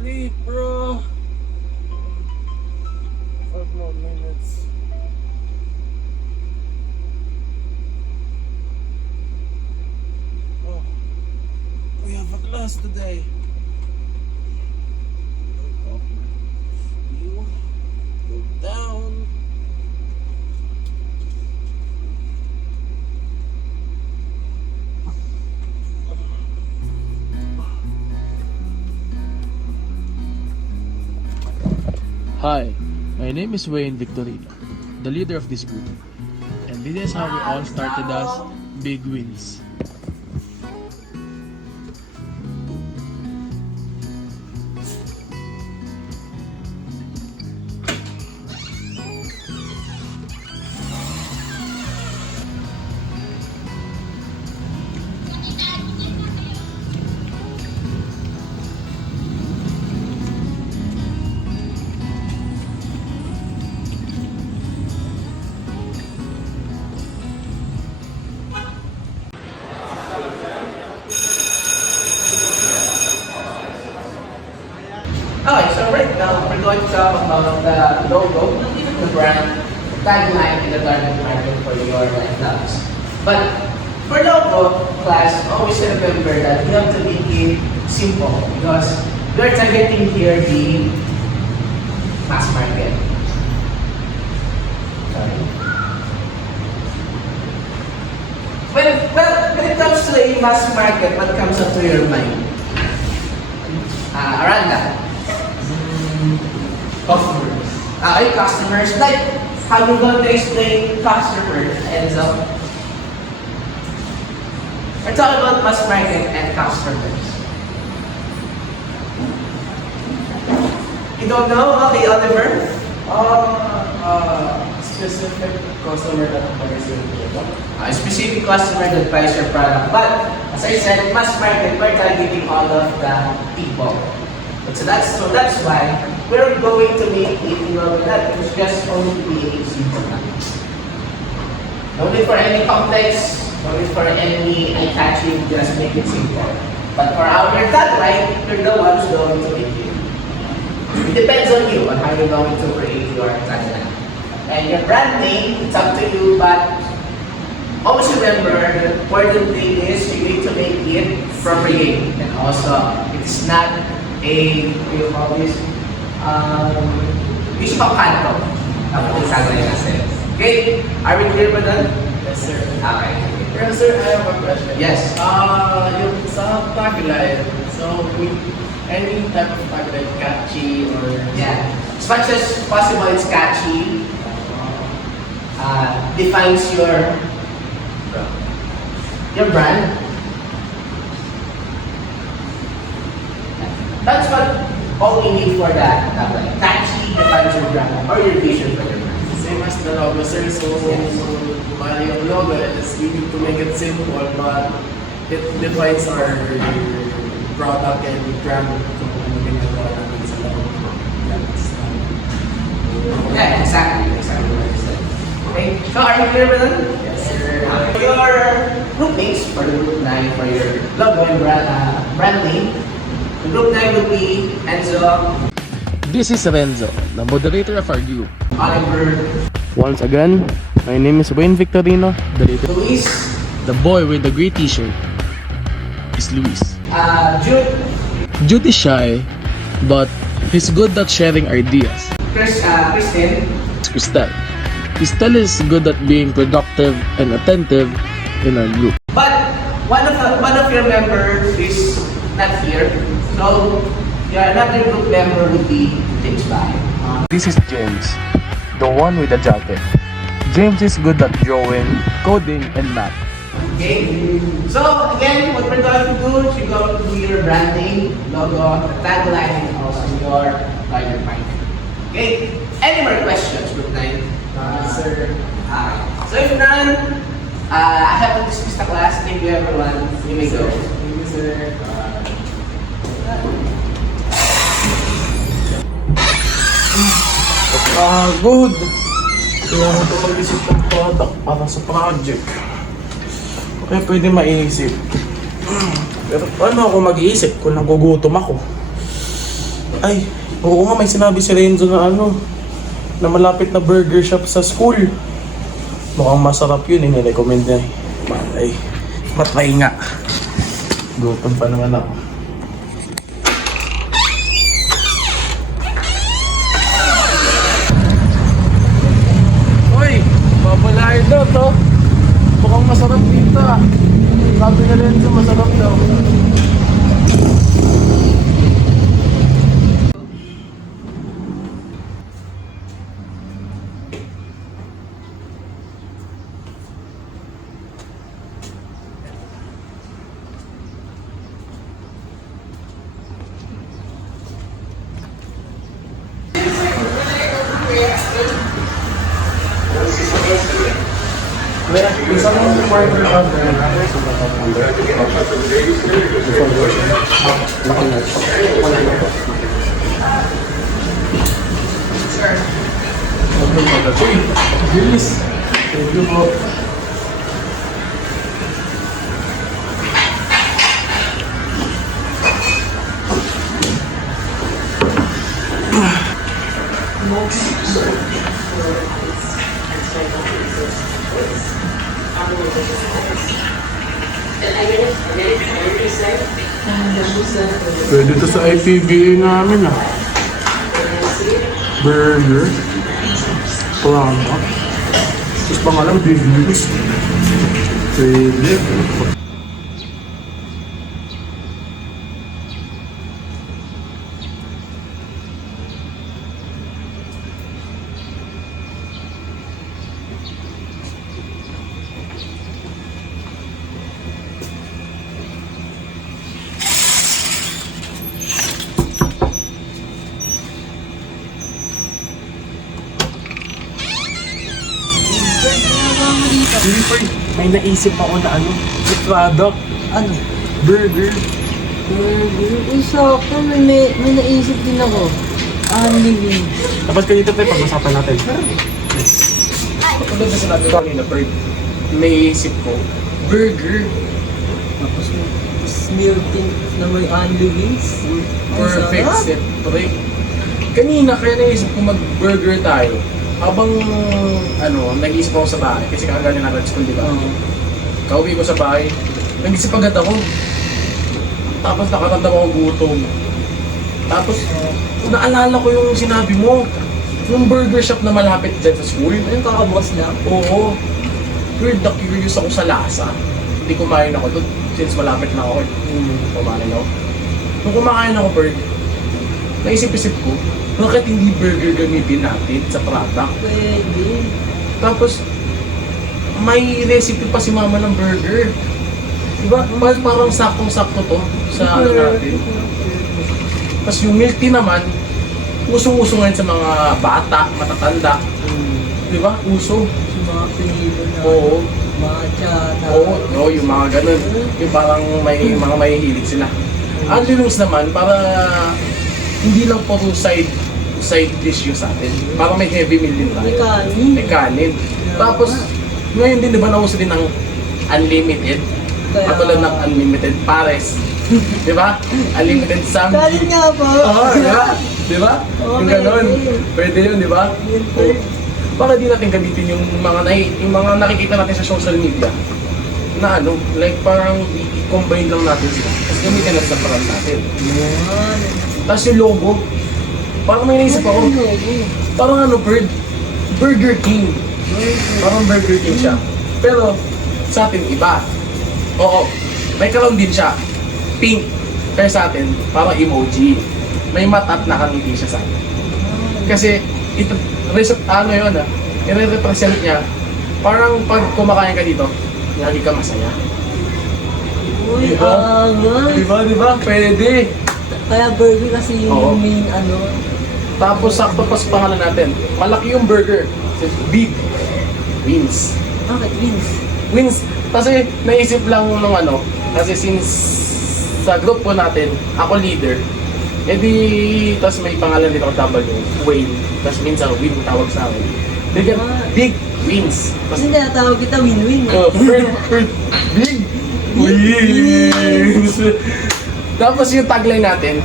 sleep, bro. 5 more minutes. Oh, we have a class today. You go down. Hi, my name is Wayne Victorino, the leader of this group. And this is how we all started as Big Wins. Okay, so right now we're going to talk about the logo, the brand, tagline, and the target market for your lives. But for logo class, always remember that you have to make it simple because we're targeting here the mass market. Sorry. When it comes to a mass market, what comes up to your mind? Aranda. Customers. Customers. Like, how you going to explain customers? And so, we're talking about mass market and customers. You don't know? Okay, Oliver? Specific customer that buys your product. A specific customer that buys your product. But, as I said, mass market, we're targeting all of the people. So that's why we're going to make it that it's just only be simple. No need for any complex, no need for any eye-catching, just make it simple. But for our tagline, you're the ones going to make it. It depends on you on how you're going to create your tagline. And your brand name, it's up to you, but always remember the important thing is you need to make it appropriate. And also, it's not what do you call this? Mismo kanto. Tapos yung tagline natin. Okay? Are we clear ba dun? Yes, sir. Okay. Pero sir, I have a question. Yes. Yung sa tagline, so with any type of tagline, catchy or... Yeah. As much as possible, it's catchy. Defines your brand. That's what all we need for that tagline. Catchy, defines your brand or your vision for your brand. Same as the logo, sir. So, bali yung logo, is we need to make it simple, but it defines our product and brand kung ano ginagawa natin sa logo. Yeah, exactly what you said. Okay, so are you clear with that? Yes, sir. Your group names for the group 9 for your logo and brand name. The group 9 would be Enzo, This is Renzo, the moderator of our group. Oliver, Once again, my name is Wayne Victorino, the leader. Luis, The boy with the gray t-shirt is Luis. Jude, Jude is shy, but he's good at sharing ideas. Kristen, It's Cristel. Cristel is good at being productive and attentive in our group. but one of your members is not here. So your another group member would be James Bahay. This is James, the one with the jacket. James is good at drawing, coding, and math. Okay? So again, what we're going to do is you're going to do your brand name, logo, the tagline, and also your target market. Okay? Any more questions, group 9? Sir. So if none, I have to dismiss the class. Thank you everyone. You may go. Thank you, sir. Good. Kailangan ko mag-isip ng product para sa project. Kaya pwede maisip. Pero paano ako mag-iisip kung nagugutom ako? Ay, oo nga, may sinabi si Renzo na ano, na malapit na burger shop sa school. Mukhang masarap yun, nirecommend niya. Ay, matry nga. Gutom pa naman ako. Uy, babalahin daw to. Mukhang masarap dito ah. Sabi nga Renzo, masarap daw. Isa mo yung burger Bilis. Thank you po. Pwede to sa IPBA namin ah. Burger. Prama. Tapos pangalan, Big News. Pwede. Hindi pa may naisip ako na ano, sa product. Ano? Burger. Burger? Isa ako, may naisip din ako. Living. Dapat ka dito tayo pag-usapan natin. Ano ba sinabi ko kanina, Bird? Naisip ko, burger. Tapos milk tea na may unlivings. Perfect set, pre. Kanina kaya naisip ko mag-burger tayo. Habang nag-iisip ako sa bahay, kasi kagaling natin school, di ba? Kauwi ko sa bahay, nag-isip agad ako. Tapos nakaramdam ako gutom. Tapos, naalala ko yung sinabi mo, yung burger shop na malapit dyan sa school. Ayun, kakabukas na. Oo. Weird, na-curious ako sa lasa. Hindi kumain ako doon, since malapit na ako. Kumain ako. Nung kumakain ako, Bird, naisip-isip ko, bakit hindi burger gamitin natin sa product? Pwede. Tapos, may recipe pa si mama ng burger. Diba? Parang saktong-sakto to sa ano natin. Tapos yung milk tea naman, usong-uso ngayon sa mga bata, matatanda. Diba? Uso. Yung mga pinilo na. Oo. Matcha. Oo, yung mga ganun. Yung parang may mga mahihilig sila. Ang linus naman, para hindi lang puro side dish yung sa atin. Parang may heavy meal din tayo. May kanin. May kanin. Tapos, ngayon din, di ba, nauso din ng unlimited? Katulad ng unlimited pares. Di ba? Unlimited samgy. Kanin nga po. Oo, di ba? Di ba? Yung ganun. Pwede yun, di ba? Baka di natin gamitin yung mga nakikita natin sa social media na like parang i-combine lang natin sila. Tapos gamitin natin sa parang natin. Tapos yung logo, parang may naisip ako. Parang Bird? Burger King. Parang Burger King siya. Pero, sa atin iba. Oo, may karoon din siya. Pink. Pero sa atin, parang emoji. May mata at nakangiti siya sa atin. Kasi, ito, i-represent niya, parang pag kumakain ka dito, lagi ka masaya. Uy, Diba? angas. Diba? Pwede. Kaya burger kasi Oo. yung main Tapos sakto pa sa pangalan natin. Malaki yung burger. Big wins. Bakit wins? Wins. Kasi naisip lang nung kasi since sa group po natin, ako leader, tapos may pangalan dito ako W, Wayne. Tapos minsan win tawag sa akin. Big wins. Kasi tinatawag kita win-win. Big wins. Tapos yung tagline natin,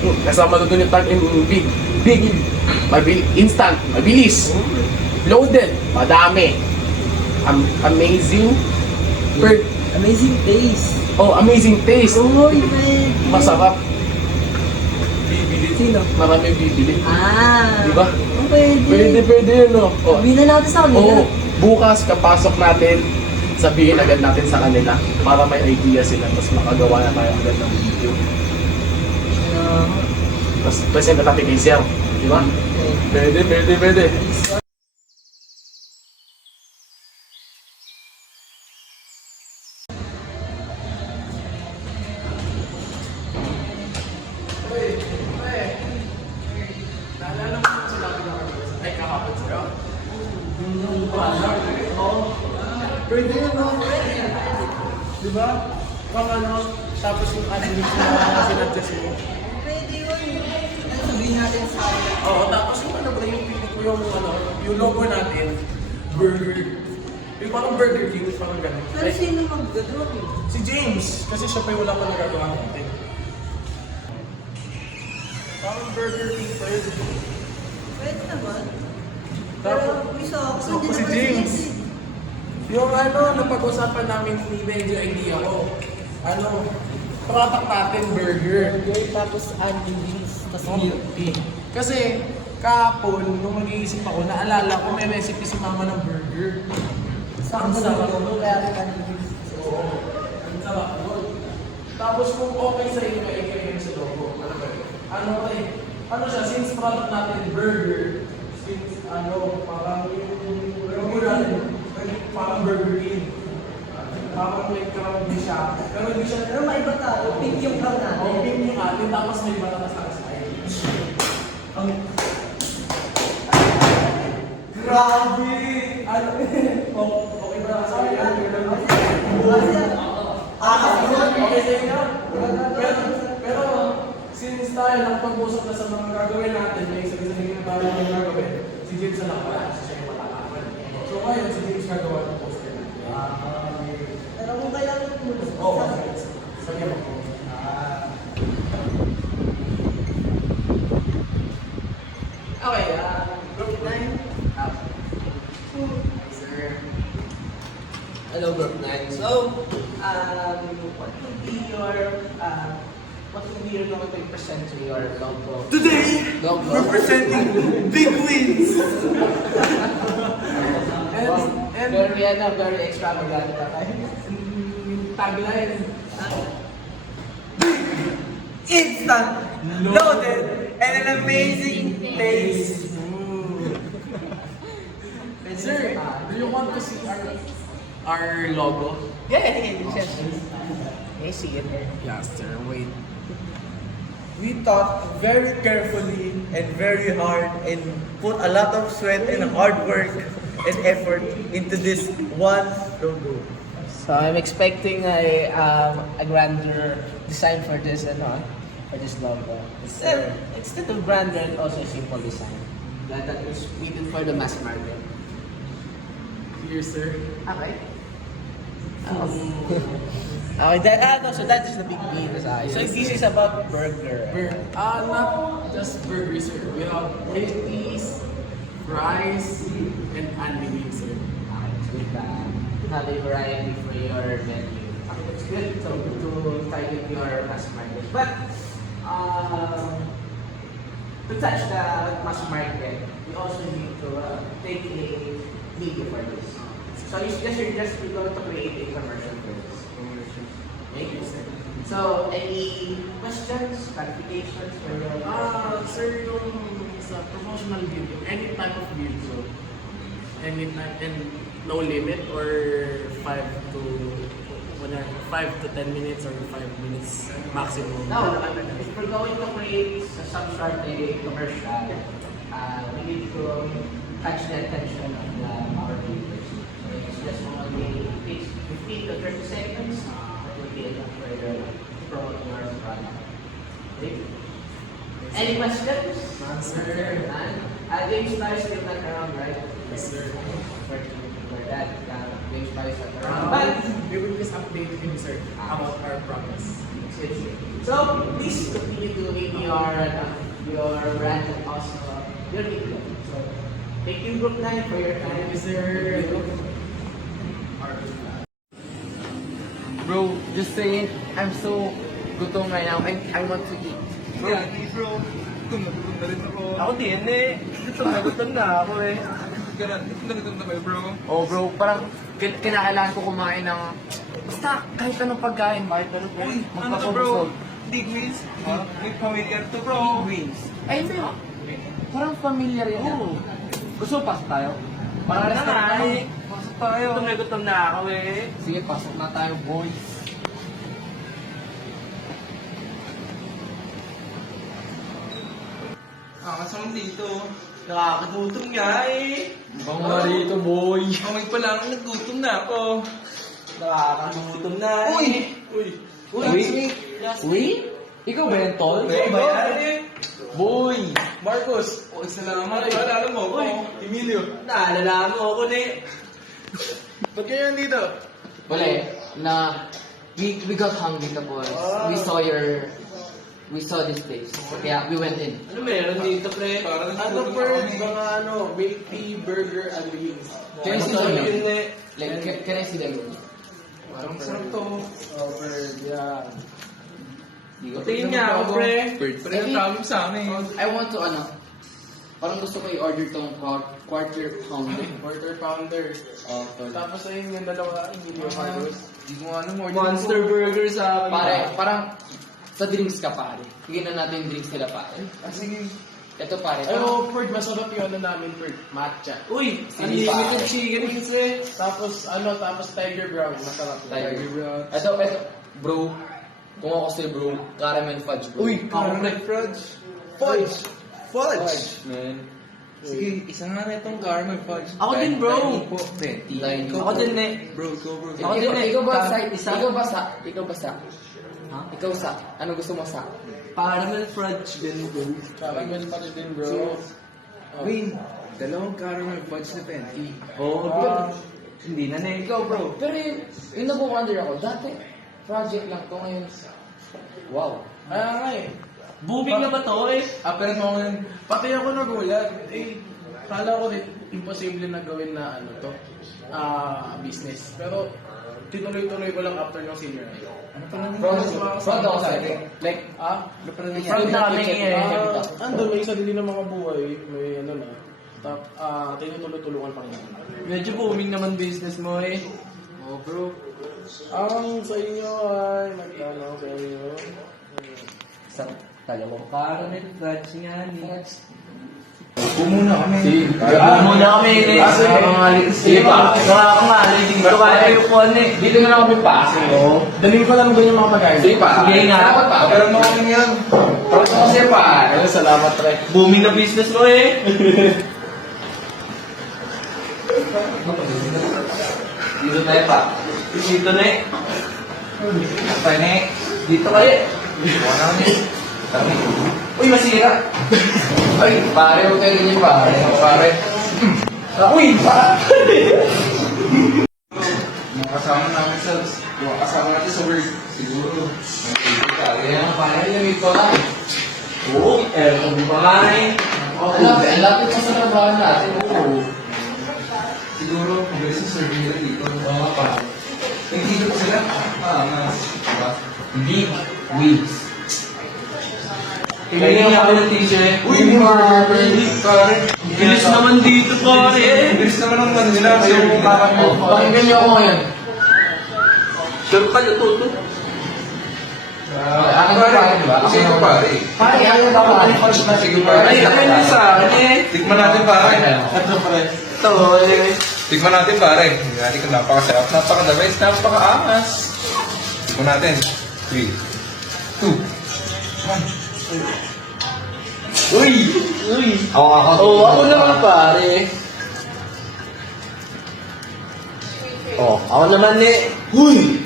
Kasama na doon yung tag in big. Big. Instant. Mabilis. Loaded. Madami. Amazing. Amazing taste. Oh, amazing taste. Uy, pwede. Masarap. Bibili. Sino? Marami bibili. Ah. Di ba? Oh, pwede. Pwede yun, no? Oh. Sabihin na natin sa kanila. Oo, bukas kapasok natin, sabihin agad natin sa kanila para may idea sila, tapos makagawa na tayo agad ng video. Tapos present natin kay Sir, di ba? Pwede. Naalala mo kung sinabi na ay kahapon sa'yo? Pwede yun, no? Di ba? Kung ano, tapos yung animation na sinadjust mo. Pwede yun. Sabihin natin sa kanila. Oo, tapos yung ano ba, yung logo natin, burger. Yung parang Burger King, parang gano'n. Pero sino mag-draw? Si James, kasi siya pa yung wala pa nagagawa natin. Parang Burger King pa yun. Pwede naman. Pero Tapos, gusto gusto ko si James. Yung ano, napag-usapan namin ni Benji idea ko. Ano, product natin, burger. Tapos beans. Tapos milk tea. Kasi, kahapon, nung mag-iisip ako, naalala ko may recipe si mama ng burger. Ang sarap. Kaya beans. Oo. Ang sarap nun. Tapos kung okay sa inyo, i-kayo sa logo. Ano siya, since product natin, burger, since parang yung logo natin, parang Burger King. Parang may crown din siya. Pero hindi siya, Pero maiba tayo. Pink yung brown natin. oh, pink yung atin, tapos may batatas na style. Grabe! Okay ba na sa yan? Okay sa inyo? Pero, since tayo nakapag-usap na sa mga gagawin natin, may isa-isa na tayo yung gagawin, si James na lang pala, kasi siya yung matakawan. So ngayon, si James gagawa ng poster natin. Pero kung kailangan mo. Oo, sabi mo po. Okay, group 9. Sir. Hello, group 9. So, what would be your going to present to your logo? Today, Logo. we're presenting big wins. And Very extravagant. tagline. Instant, loaded, and an amazing taste. Sir, do you want to see our logo? Yeah, I see it. Yes, sir. Wait. We thought very carefully and very hard and put a lot of sweat and hard work and effort into this one logo. So I'm expecting a grander design for this logo. Instead of grander, and also simple design. That is even for the mass market. Here, sir. Okay. So that is the big deal. So this is about burger. Not just burger, sir. We have pasties, fries, and unlimited, sir. Have a variety for your menu. It's good to target your mass market. But to touch the mass market, we also need to take a video for this. So you're just going to create a commercial for this. Thank you, sir. So any questions, clarifications for your Sir, yung sa promotional video, any type of video, any type, and no limit, or 5 to 10 minutes or 5 minutes maximum? No, if we're going to create some sort of a commercial, we need to catch the attention of our viewers. So it's just only 15 to 30 seconds. That will be enough for you to promote your product. Okay? Any questions? Sir. James Lar is still not around, right? Yes, sir. For that, James Lar is not around. But But we will just update him, sir, about our progress. So please continue to in your brand and also your video. So, thank you, Group 9, for your time. Is there, Bro, just saying, I'm so gutom right now. I want to eat. Yeah, bro. Gutom na rin ako. Ako din eh. Gutom na ako eh. Gutom na kayo, bro. Oh bro, parang kinakailangan ko kumain ng basta kahit anong pagkain, kahit ano bro. Uy, ano to, bro? Magpapabusog. Dig wins? May familiar to, bro. Wings. Ay hindi. Parang familiar yan. Oo. Gusto mo pasok tayo? Parang restaurant tayo. Pasok tayo. Gutom na ako eh. Sige, pasok na tayo boys. Kasama dito. Nakakagutom nga eh. Bang marito boy. Kamay pa lang, nagutom na ako. Nakakagutom na. Uy! Uy? Ikaw ba yan, Tol? Ikaw ba yan? Boy! Marcos! O, salamat. Paalala mo ako. Emilio. Naalala mo ako na Ba't kayo nandito? Wala eh. Na, we got hungry tapos we saw this place. Kaya we went in. Ano meron dito, pre? Parang ano per, mga ano, milk tea, burger, and wings. Can I see Ano the yun menu? eh? Like, can I see the menu? Parang sarap to. Oh, bird, yeah. Tingin nga ako, pre. Pre, ang tawag sa amin. I want to, parang gusto ko i-order tong quarter pounder. Quarter pounder. Oh, Tapos ayun yung dalawa, Emilio Marcos. Hindi ko alam mo. Monster burger sa Pare, parang sa drinks ka pare. Higyan na natin yung drinks nila pare. Sige. Ito pare. Ay, oh, Perd, masarap yung ano namin, Perd. Matcha. Uy, Sige, unlimited pare. chicken wings eh. Tapos Tiger Brown, masarap. Tiger. Brown. Ito, bro. Kung ako sa'yo bro, caramel fudge bro. Uy, caramel fudge. Fudge! Fudge! Man. Sige, isa nga na itong caramel fudge. Ako din, bro. Po, Betty. Ako din eh. Bro, go bro. Ako din eh. Ikaw ba sa? Isa? Ikaw ba sa? Ha? Ikaw sa? Ano gusto mo sa? Caramel fudge ganun. Caramel pa rin din, bro. Wait, dalawang caramel fudge na Betty. Oo, bro. Hindi na na ikaw, bro. Pero yung nabu-wonder ako, dati project lang to ngayon. Wow. Kaya nga eh. Booming na ba to eh? Pero mo ngayon, pati ako nagulat. Kala ko din, imposible na gawin na ano to, business. Pero, tinuloy-tuloy ko lang after ng senior high. Ano pa lang Proud ako sa'yo. Like, Proud namin eh. Andun, may sarili ng mga buhay. May ano na. Tinutuloy-tulungan pa rin. Medyo booming naman business mo eh. Oh, bro. Ang sa inyo ay, magkano sa inyo? Isang dalawang caramel fudge nga ni. Pumuna kami. Muna kami eh. Sige pa. Ako nga, hindi ko kaya yung phone eh. Dito na lang kami pasok. Daling ko lang doon yung mga pagkain. Sige pa. Sige nga. Dapat pa. Pero mo kami yan. Kasi pa. Ay, salamat, Tre. Booming na business mo eh. Dito tayo pa. Dito na eh. Pane. Dito kayo. Wala kami. Uy, masira. Ay, pare, huwag kayo ganyan pare. Pare. Uy, pa. Mga kasama namin sa... Mga kasama natin sa work. Siguro. Kaya pare, yung ito lang. Oo, kung ba nga eh. Ang lapit pa sa trabaho natin. Oo. Siguro, kung sa survey nila dito. Oo, pare. Nagdito pa sila. Mas. Diba? Big wigs. Tingnan nga ako ng t-shirt. Uy, mga pare. Bilis naman dito pare. Bilis naman ang ano nila. Yung Pakinggan niyo ako ngayon. Sure ka na to. Akin na pare, di ba? Sige ko pare. Pare, ayaw ako pare. Sige pare. Ay, ako yun sa akin eh. Tikman natin pare. Ito, Pre. Ito eh. Tikman natin pare. Hindi ko napakasarap. Napaka-the best. Napaka-angas. Tikman natin. 3, 2, 1. Uy! Uy! Ako. Oo, ako naman pare. Oh, ako naman eh. Uy!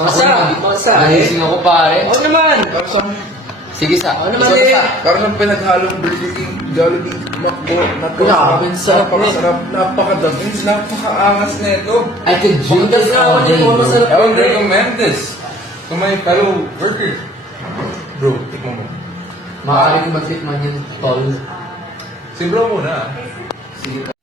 Masa! Masa eh. Nagising ako pare. Ako naman! Sige sa. Ako naman Ikaw eh. sa. Parang pinaghalong Burger King, Jollibee, McDo, Grabe, sarap napakasarap, napaka-the-best, napaka-angas na ito. I could drink this all day. Masarap I would recommend this to my fellow worker. Bro, tikman Tikman mo. Maaari ko mag-treat man yung tol. Si bro muna. Sige.